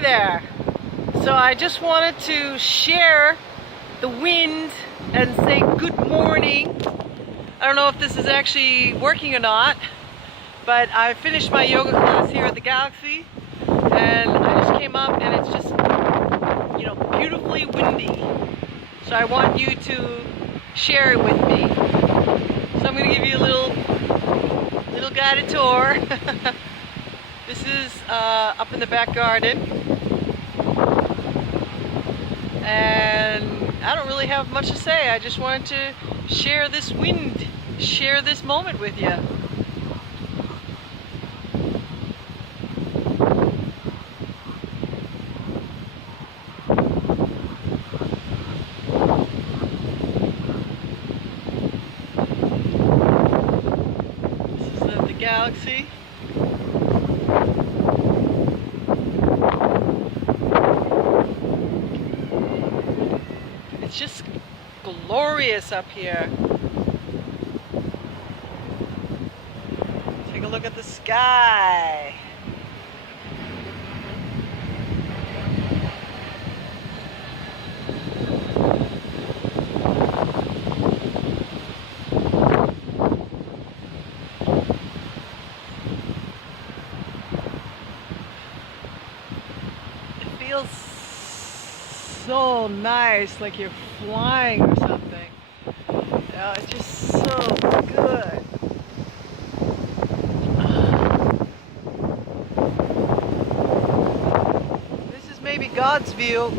Hi there. So I just wanted to share the wind and say good morning. I don't know if this is actually working or not, but I finished my yoga class here at the Galaxy and I just came up and it's just, you know, beautifully windy. So I want you to share it with me. So I'm going to give you a little guided tour. This is up in the back garden, and I don't really have much to say. I just wanted to share this wind, share this moment with you. This is at the Galaxy. It's just glorious up here. Take a look at the sky. It feels so nice, like you're flying or something. Oh, it's just so good. This is maybe God's view.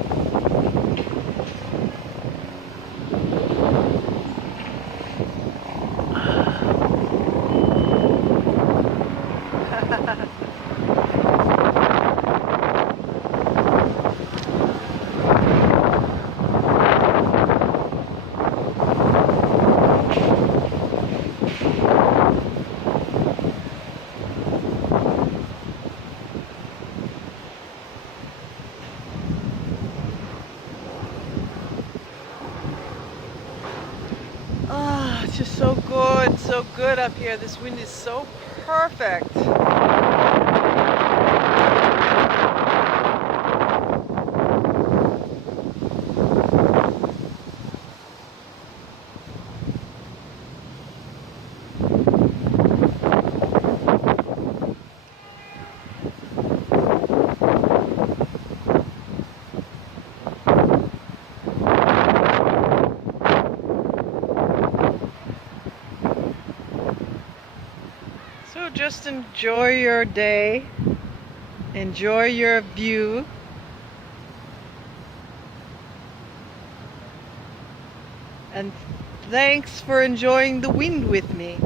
Ah, it's just so good up here. This wind is so perfect. So just enjoy your day, enjoy your view, and thanks for enjoying the wind with me.